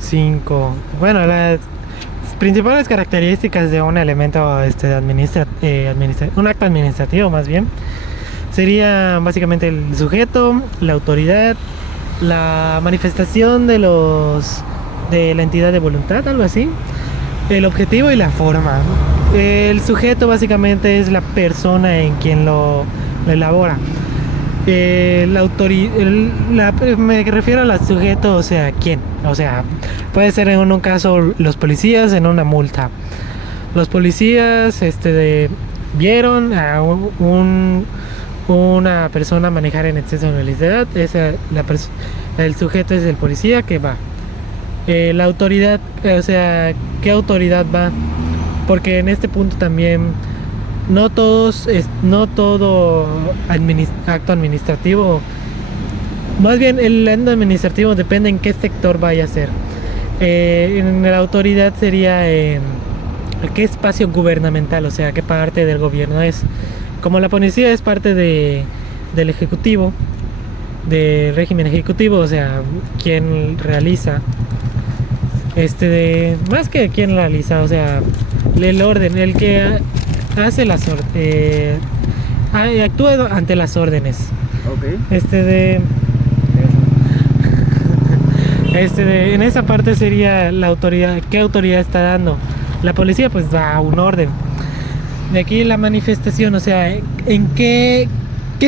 5. Bueno, las principales características de un elemento un acto administrativo más bien sería básicamente el sujeto, la autoridad, la manifestación de la entidad de voluntad, algo así, el objetivo y la forma. El sujeto básicamente es la persona en quien lo elabora. Me refiero al sujeto, o sea, ¿quién? O sea, puede ser en un caso los policías en una multa. Los policías vieron a una persona manejar en exceso de velocidad. El sujeto es el policía que va. La autoridad, o sea, ¿qué autoridad va? Porque en este punto también no todo acto administrativo, más bien el acto administrativo depende en qué sector vaya a ser. En la autoridad sería qué espacio gubernamental, o sea, qué parte del gobierno es. Como la policía es parte del ejecutivo, de régimen ejecutivo, o sea, quien realiza, más que quien realiza, o sea, el orden, el que hace actúa ante las órdenes. Ok. En esa parte sería la autoridad. ¿Qué autoridad está dando? La policía pues da un orden. De aquí la manifestación, o sea, ¿en qué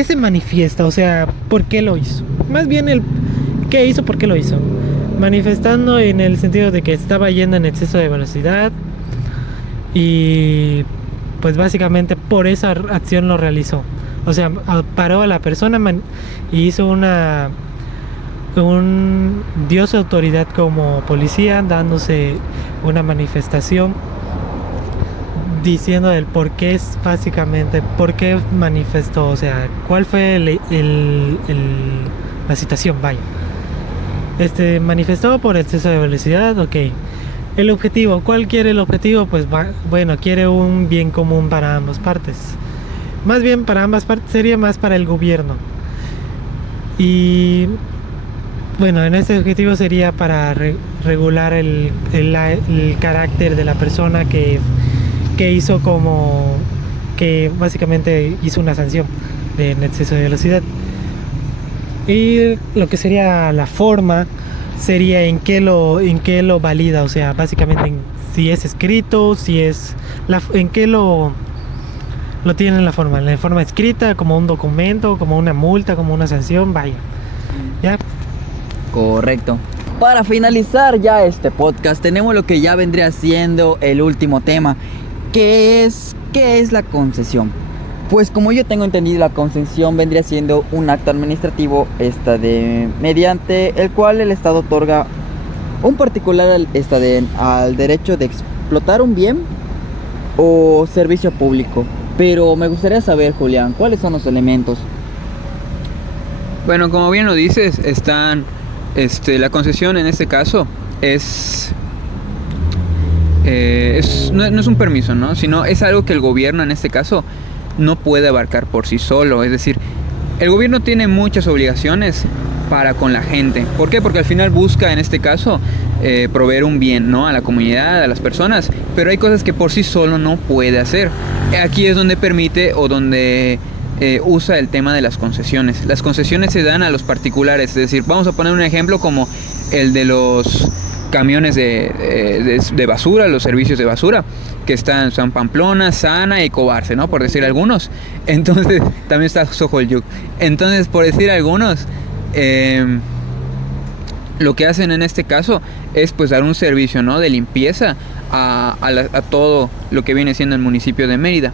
se manifiesta? O sea, ¿por qué lo hizo? Más bien el qué hizo, ¿por qué lo hizo? Manifestando en el sentido de que estaba yendo en exceso de velocidad y pues básicamente por esa acción lo realizó. O sea, paró a la persona y hizo dio su autoridad como policía, dándose una manifestación diciendo el por qué es básicamente, por qué manifestó, o sea, cuál fue la situación, vaya. Manifestó por exceso de velocidad, ok. El objetivo, ¿cuál quiere el objetivo? Pues bueno, quiere un bien común para ambas partes. Más bien para ambas partes, sería más para el gobierno. Y bueno, en ese objetivo sería para regular el carácter de la persona que hizo, como que básicamente hizo una sanción de exceso de velocidad. Y lo que sería la forma sería en qué lo valida, o sea, básicamente si es escrito, en qué lo tiene en la forma escrita, como un documento, como una multa, como una sanción, vaya. ¿Ya? Correcto. Para finalizar ya este podcast, tenemos lo que ya vendría siendo el último tema, ¿qué es la concesión? Pues como yo tengo entendido, la concesión vendría siendo un acto administrativo mediante el cual el Estado otorga un particular al derecho de explotar un bien o servicio público. Pero me gustaría saber, Julián, ¿cuáles son los elementos? Bueno, como bien lo dices, están la concesión en este caso no es un permiso, ¿no? Sino es algo que el gobierno en este caso no puede abarcar por sí solo. Es decir, el gobierno tiene muchas obligaciones para con la gente. ¿Por qué? Porque al final busca en este caso proveer un bien, ¿no? A la comunidad, a las personas, pero hay cosas que por sí solo no puede hacer. Aquí es donde permite o donde usa el tema de las concesiones. Las concesiones se dan a los particulares, es decir, vamos a poner un ejemplo como el de los camiones de basura, los servicios de basura, que son Pamplona, Sana y Cobarce, ¿no? Por decir algunos. Entonces, también está Sojolyuk. Entonces, por decir algunos, lo que hacen en este caso es pues dar un servicio, ¿no? De limpieza a todo lo que viene siendo el municipio de Mérida.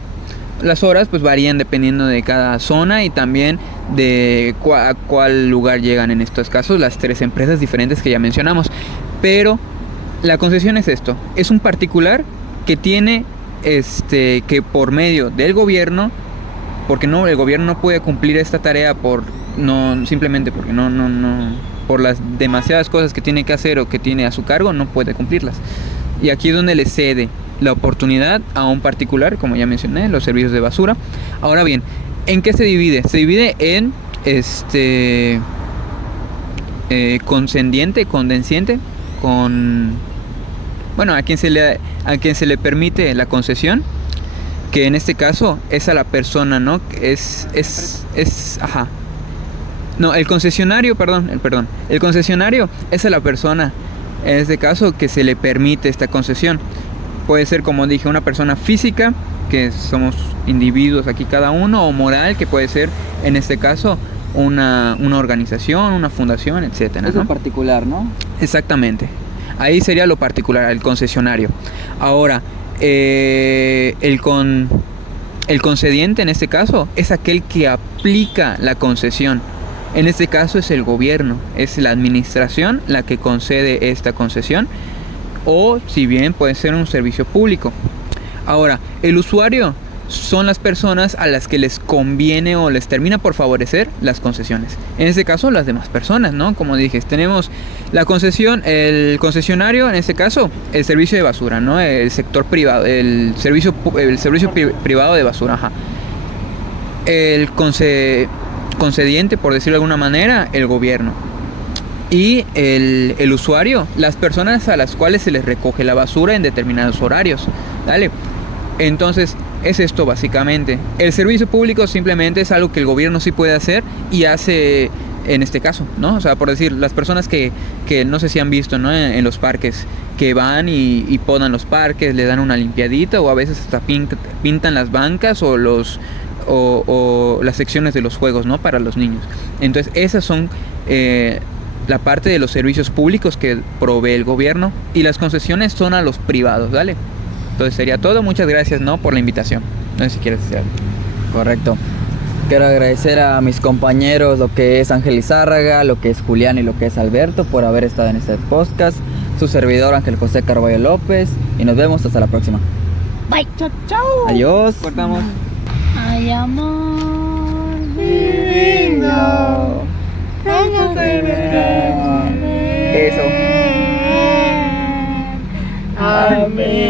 Las horas pues varían dependiendo de cada zona y también de a cuál lugar llegan en estos casos las 3 empresas diferentes que ya mencionamos. Pero la concesión es esto, es un particular que tiene que por medio del gobierno, porque el gobierno no puede cumplir esta tarea simplemente porque no por las demasiadas cosas que tiene que hacer o que tiene a su cargo, no puede cumplirlas. Y aquí es donde le cede la oportunidad a un particular, como ya mencioné, los servicios de basura. Ahora bien, ¿en qué se divide? Se divide en condescendiente, a quien se le permite la concesión, que en este caso es a la persona, ¿no? El concesionario es a la persona, en este caso, que se le permite esta concesión. Puede ser, como dije, una persona física, que somos individuos aquí cada uno, o moral, que puede ser, en este caso, una organización, una fundación, etcétera, es ¿no? un particular, ¿no? Exactamente. Ahí sería lo particular, el concesionario. Ahora, el concediente en este caso es aquel que aplica la concesión. En este caso es el gobierno, es la administración la que concede esta concesión, o si bien puede ser un servicio público. Ahora, el usuario son las personas a las que les conviene o les termina por favorecer las concesiones. En este caso, las demás personas, ¿no? Como dije, tenemos la concesión, el concesionario, en este caso, el servicio de basura, ¿no? El sector privado, el servicio privado de basura, ajá. concediente, por decirlo de alguna manera, el gobierno. Y el usuario, las personas a las cuales se les recoge la basura en determinados horarios. ¿Vale? Entonces, es esto básicamente. El servicio público simplemente es algo que el gobierno sí puede hacer y hace en este caso, ¿no? O sea, por decir, las personas que no sé si han visto, ¿no? En los parques, que van y podan los parques, le dan una limpiadita o a veces hasta pintan las bancas o las secciones de los juegos, ¿no? Para los niños. Entonces, esas son la parte de los servicios públicos que provee el gobierno y las concesiones son a los privados, ¿vale? Entonces sería todo. Muchas gracias, ¿no? Por la invitación. No sé si quieres decir algo. Correcto. Quiero agradecer a mis compañeros, lo que es Ángel Izárraga, lo que es Julián y lo que es Alberto, por haber estado en este podcast. Su servidor Ángel José Carballo López. Y nos vemos hasta la próxima. Bye. Chao, chao. Adiós. Cortamos. Ay, amor. Divino. Eso. Amén.